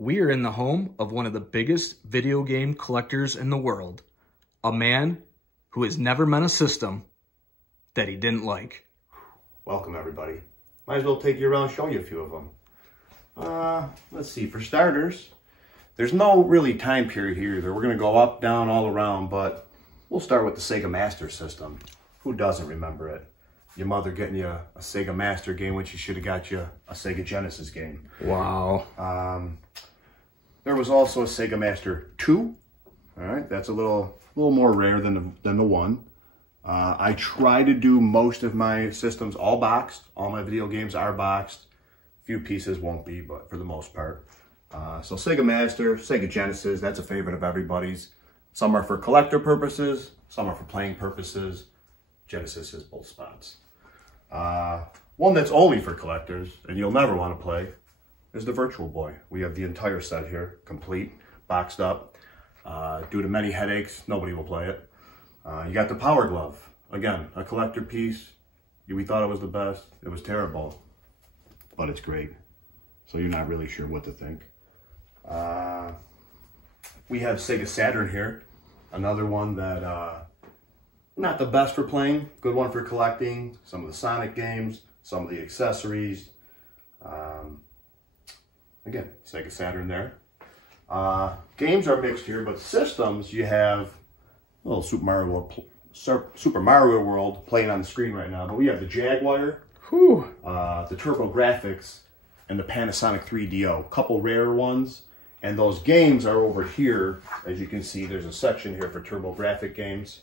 We are in the home of one of the biggest video game collectors in the world. A man who has never met a system that he didn't like. Welcome, everybody. Might as well take you around and show you a few of them. Let's see, for starters, there's no really time period here either. We're going to go up, down, all around, but we'll start with the Sega Master System. Who doesn't remember it? Your mother getting you a Sega Master game when she should have got you a Sega Genesis game. Wow. There was also a Sega Master 2. All right, that's a little more rare than the 1. I try to do most of my systems all boxed. All my video games are boxed. A few pieces won't be, but for the most part. So Sega Master, Sega Genesis, that's a favorite of everybody's. Some are for collector purposes, some are for playing purposes. Genesis is both spots. One that's only for collectors, and you'll never want to play, is the Virtual Boy. We have the entire set here, complete, boxed up. Due to many headaches, nobody will play it. You got the Power Glove. Again, a collector piece. We thought it was the best. It was terrible, but it's great. So you're not really sure what to think. We have Sega Saturn here. Another one that, not the best for playing. Good one for collecting. Some of the Sonic games, some of the accessories. Again, Sega Saturn there. Games are mixed here, but systems, you have a little Super Mario World playing on the screen right now. But we have the Jaguar, the TurboGrafx, and the Panasonic 3DO. Couple rare ones. And those games are over here. As you can see, there's a section here for TurboGrafx games.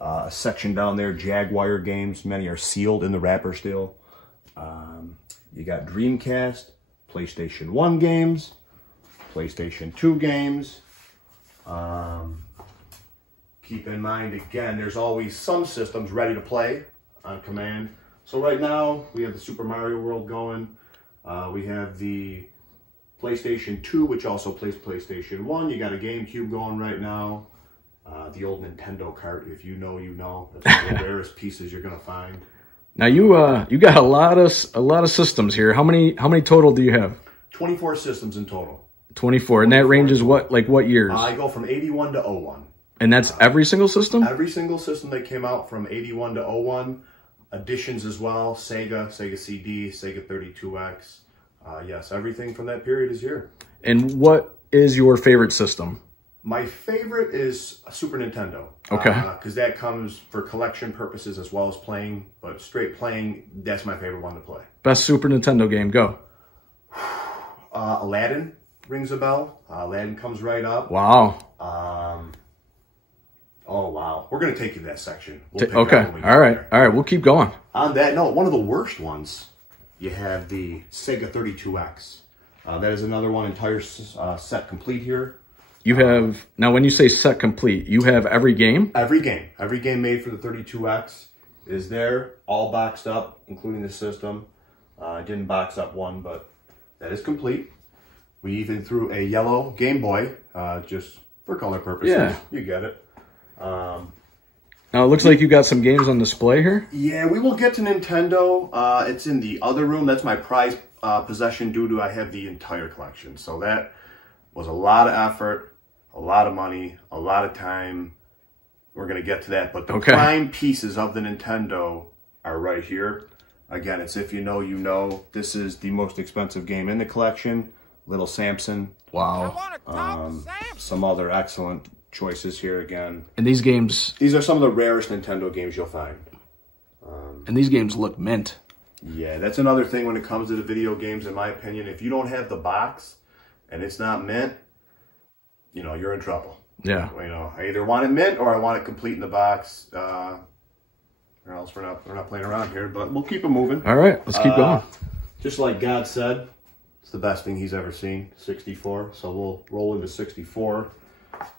A section down there, Jaguar games. Many are sealed in the wrapper still. You got Dreamcast, PlayStation 1 games, PlayStation 2 games. Keep in mind, again, there's always some systems ready to play on command. So right now, we have the Super Mario World going. We have the PlayStation 2, which also plays PlayStation 1. You got a GameCube going right now. The old Nintendo cart, if you know, you know. That's one of the rarest pieces you're gonna find. Now you got a lot of systems here. How many total do you have? 24 systems in total. 24, and that ranges what years? I go from 81 to 01. And that's every single system? Every single system that came out from 81 to 01. Additions as well. Sega CD, Sega 32X. Yes, everything from that period is here. And what is your favorite system? My favorite is a Super Nintendo. Okay. Because that comes for collection purposes as well as playing. But straight playing, that's my favorite one to play. Best Super Nintendo game, go. Aladdin rings a bell. Aladdin comes right up. Wow. Oh, wow. We're going to take you to that section. We'll okay. All right. We'll keep going. On that note, one of the worst ones, you have the Sega 32X. That is another one, entire set complete here. You have, now when you say set complete, you have every game? Every game. Every game made for the 32X is there, all boxed up, including the system. I didn't box up one, but that is complete. We even threw a yellow Game Boy, just for color purposes. Yeah. You get it. Now it looks like you got some games on display here. Yeah, we will get to Nintendo. It's in the other room. That's my prized possession due to I have the entire collection. So that was a lot of effort, a lot of money, a lot of time. We're going to get to that. But the prime pieces of the Nintendo are right here. Again, it's if you know, you know. This is the most expensive game in the collection. Little Samson. Wow. Some other excellent choices here again. And these games... These are some of the rarest Nintendo games you'll find. And these games look mint. Yeah, that's another thing when it comes to the video games, in my opinion. If you don't have the box and it's not mint, you know, you're in trouble. Yeah. You know, I either want it mint or I want it complete in the box. Or else we're not playing around here, but we'll keep it moving. All right, let's keep going. Just like God said, it's the best thing he's ever seen, 64. So we'll roll into 64.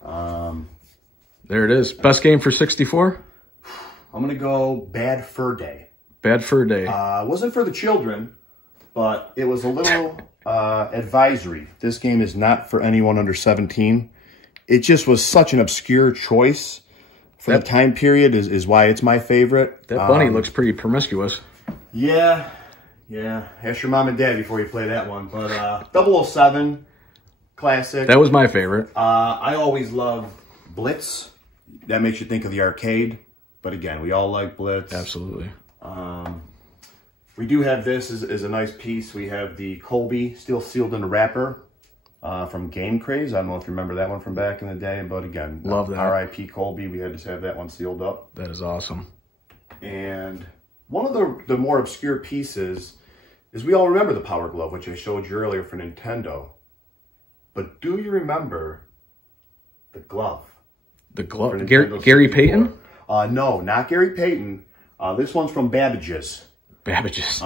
There it is. Best game for 64? I'm going to go Bad Fur Day. Bad Fur Day. Wasn't for the children, but it was a little advisory. This game is not for anyone under 17. It just was such an obscure choice for the time period is why it's my favorite. That bunny looks pretty promiscuous. Yeah. Ask your mom and dad before you play that one. But 007, classic. That was my favorite. I always love Blitz. That makes you think of the arcade. But again, we all like Blitz. Absolutely. We do have this as a nice piece. We have the Colby still sealed in a wrapper from Game Craze. I don't know if you remember that one from back in the day, but again, love that. R.I.P. Colby. We had to have that one sealed up. That is awesome. And one of the more obscure pieces is we all remember the Power Glove, which I showed you earlier for Nintendo. But do you remember the glove? The glove? Gary Payton? No, not Gary Payton. This one's from Babbage's. Babbage's.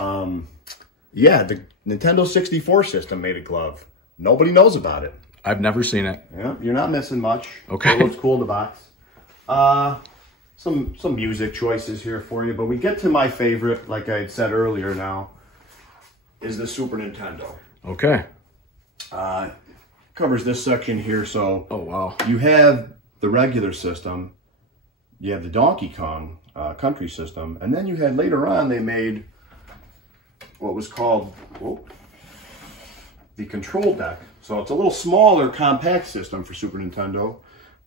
Yeah, the Nintendo 64 system made a glove. Nobody knows about it. I've never seen it. Yeah, you're not missing much. Okay. It looks cool in the box. Some music choices here for you, but we get to my favorite, like I had said earlier now, is the Super Nintendo. Okay. Covers this section here, so... Oh, wow. You have the regular system, you have the Donkey Kong country system, and then you had, later on, they made what was called the control deck. So it's a little smaller, compact system for Super Nintendo.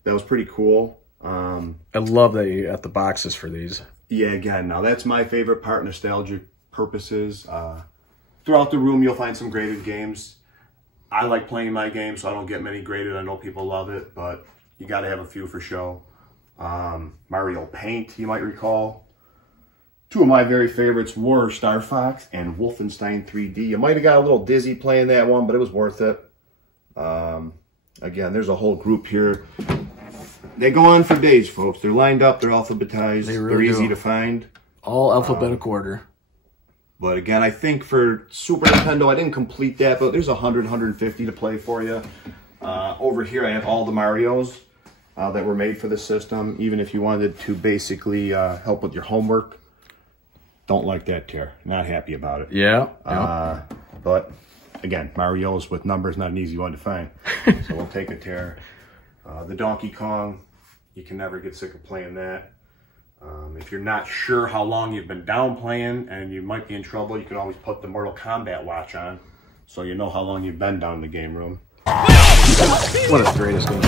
That was pretty cool. I love that you got the boxes for these. Yeah, again, now that's my favorite part, nostalgic purposes. Throughout the room, you'll find some graded games. I like playing my games, so I don't get many graded. I know people love it, but you got to have a few for show. Mario Paint, you might recall. Two of my very favorites were Star Fox and Wolfenstein 3D. You might have got a little dizzy playing that one, but it was worth it. Again, there's a whole group here. They go on for days, folks. They're lined up. They're alphabetized. They're easy to find. All alphabetical order. But again, I think for Super Nintendo, I didn't complete that, but there's 100, 150 to play for you. Over here, I have all the Marios that were made for the system. Even if you wanted to basically help with your homework. Don't like that tear. Not happy about it. Yeah. But again, Marios with numbers, not an easy one to find. So we'll take a tear. The Donkey Kong, you can never get sick of playing that. If you're not sure how long you've been down playing and you might be in trouble, you can always put the Mortal Kombat watch on so you know how long you've been down in the game room. One of the greatest games.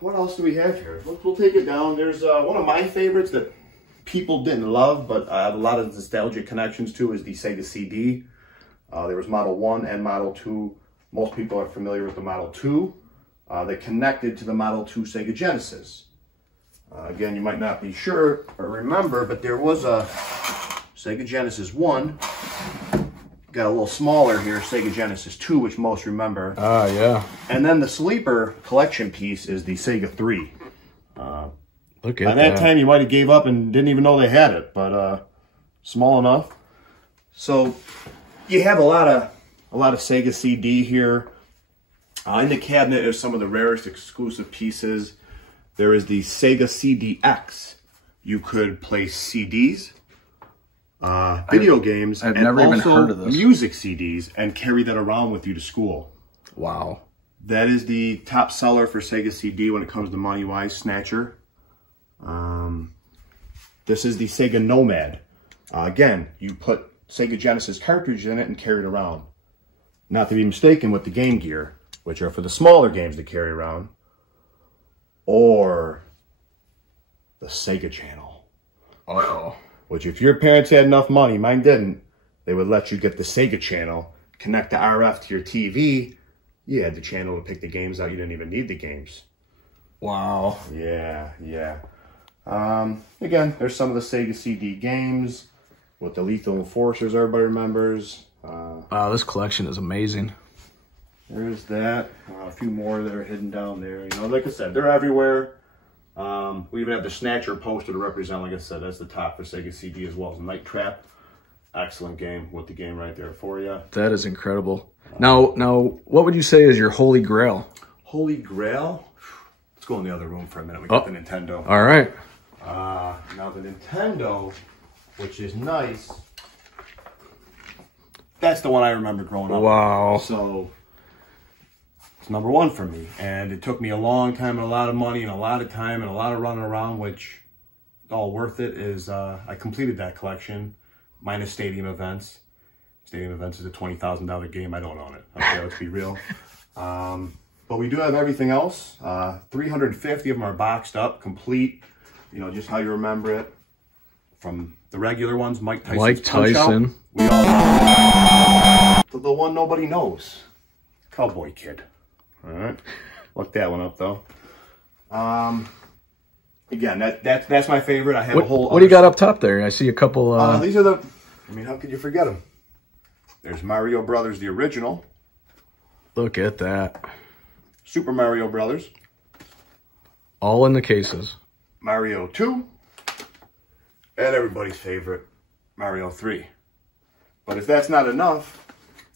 What else do we have here? We'll take it down. There's one of my favorites that people didn't love, but I have a lot of nostalgic connections to, is the Sega CD. There was Model 1 and Model 2. Most people are familiar with the Model 2. They connected to the Model 2 Sega Genesis. Again, you might not be sure or remember, but there was a Sega Genesis 1. Got a little smaller here, Sega Genesis 2, which most remember. Yeah. And then the sleeper collection piece is the Sega 3. Look at By that time, you might have gave up and didn't even know they had it, but small enough. So you have a lot of Sega CD here. In the cabinet is some of the rarest exclusive pieces. There is the Sega CD-X. You could play CDs, video games, I've and never even heard of also this. music CDs, and carry that around with you to school. Wow. That is the top seller for Sega CD when it comes to money-wise, Snatcher. This is the Sega Nomad. Again, you put Sega Genesis cartridge in it and carry it around. Not to be mistaken with the Game Gear, which are for the smaller games to carry around. Or the Sega Channel. Uh-oh. Which if your parents had enough money, mine didn't, they would let you get the Sega Channel, connect the RF to your TV. You had the channel to pick the games out. You didn't even need the games. Wow. Yeah. Again, there's some of the Sega CD games with the Lethal Enforcers everybody remembers. Wow, this collection is amazing. There's that. A few more that are hidden down there. You know, like I said, they're everywhere. We even have the Snatcher poster to represent, like I said, that's the top for Sega CD, as well as Night Trap. Excellent game with the game right there for you. That is incredible. Now, what would you say is your holy grail? Holy Grail? Let's go in the other room for a minute. We got the Nintendo. All right. Now the Nintendo, which is nice, that's the one I remember growing up. Wow. So it's number one for me. And it took me a long time and a lot of money and a lot of time and a lot of running around, which all worth it is I completed that collection, minus stadium events. Stadium Events is a $20,000 game. I don't own it. Okay, let's be real. But we do have everything else. 350 of them are boxed up, complete. You know, just how you remember it. From the regular ones, Mike Tyson. We all know the one nobody knows. Cowboy Kid. All right. Look that one up, though. Again, that's my favorite. I have a whole... What do you got up top there? I see a couple... These are the... I mean, how could you forget them? There's Mario Brothers, the original. Look at that. Super Mario Brothers. All in the cases. Mario 2. And everybody's favorite, Mario 3. But if that's not enough,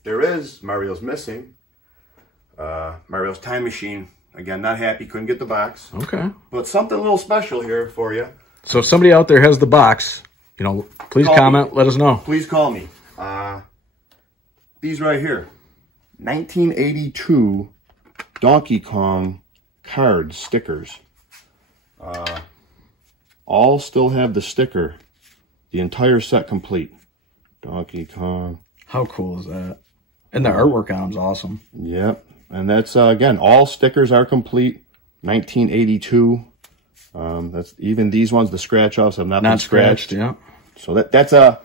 there is Mario's Missing. Mario's Time Machine. Again, not happy, couldn't get the box. Okay. But something a little special here for you. So if somebody out there has the box, you know, please comment, let us know. Please call me. These right here. 1982 Donkey Kong cards, stickers. All still have the sticker. The entire set complete. Donkey Kong. How cool is that? And the artwork on them's awesome. Yep. And that's, again, all stickers are complete. 1982. That's even these ones, the scratch-offs have not been scratched. Yeah. So that's why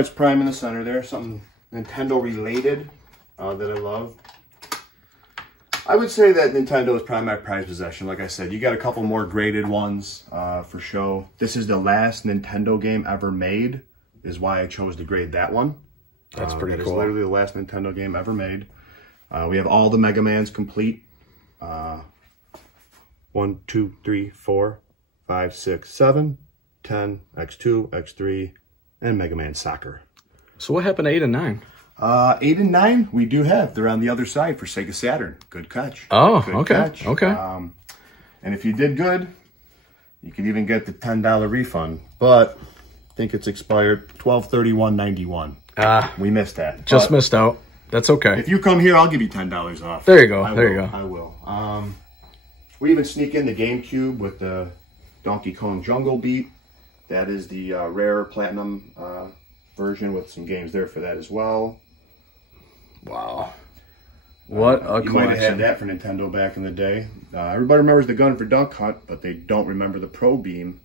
it's prime in the center there. Something Nintendo related that I love. I would say that Nintendo is probably my prized possession. Like I said, you got a couple more graded ones for show. This is the last Nintendo game ever made, is why I chose to grade that one. That's pretty cool. It's literally the last Nintendo game ever made. We have all the Mega Mans complete. 1, 2, 3, 4, 5, 6, 7, 10, X2, X3, and Mega Man Soccer. So what happened to 8 and 9? 8 and 9, we do have. They're on the other side for Sega Saturn. Good catch. Oh, good okay. Catch. Okay. And if you did good, you could even get the $10 refund. But I think it's expired 12/31/91. We missed that. Just missed out. That's okay. If you come here, I'll give you $10 off. There you go. I will. We even sneak in the GameCube with the Donkey Kong Jungle Beat. That is the rare platinum version with some games there for that as well. Wow. What a you collection. might have had that for Nintendo back in the day. Everybody remembers the gun for Duck Hunt, but they don't remember the Pro Beam.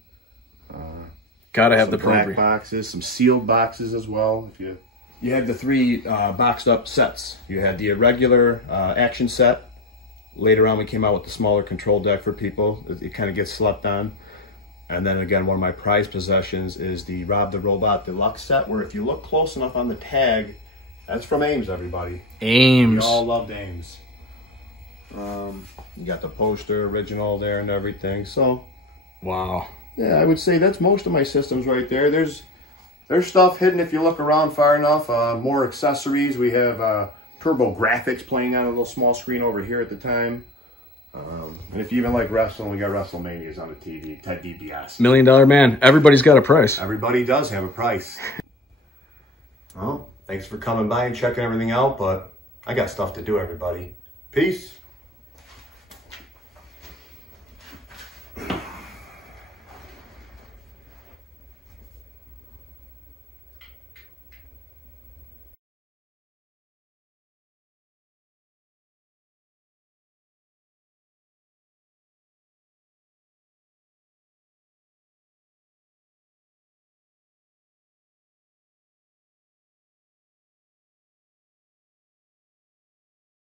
Gotta have the Pro black Beam. boxes, some sealed boxes as well. If you had the 3 boxed up sets. You had the irregular action set. Later on, we came out with the smaller control deck for people. It kind of gets slept on. And then again, one of my prized possessions is the Rob the Robot Deluxe set, where if you look close enough on the tag, that's from Ames, everybody. Ames. We all loved Ames. You got the poster original there and everything. So, wow. Yeah, I would say that's most of my systems right there. There's stuff hidden if you look around far enough. More accessories. We have Turbo Graphics playing on a little small screen over here at the time. And if you even like wrestling, we got WrestleManias on the TV. Ted DiBiase. $1 Million Man. Everybody's got a price. Everybody does have a price. Well, thanks for coming by and checking everything out, but I got stuff to do, everybody. Peace.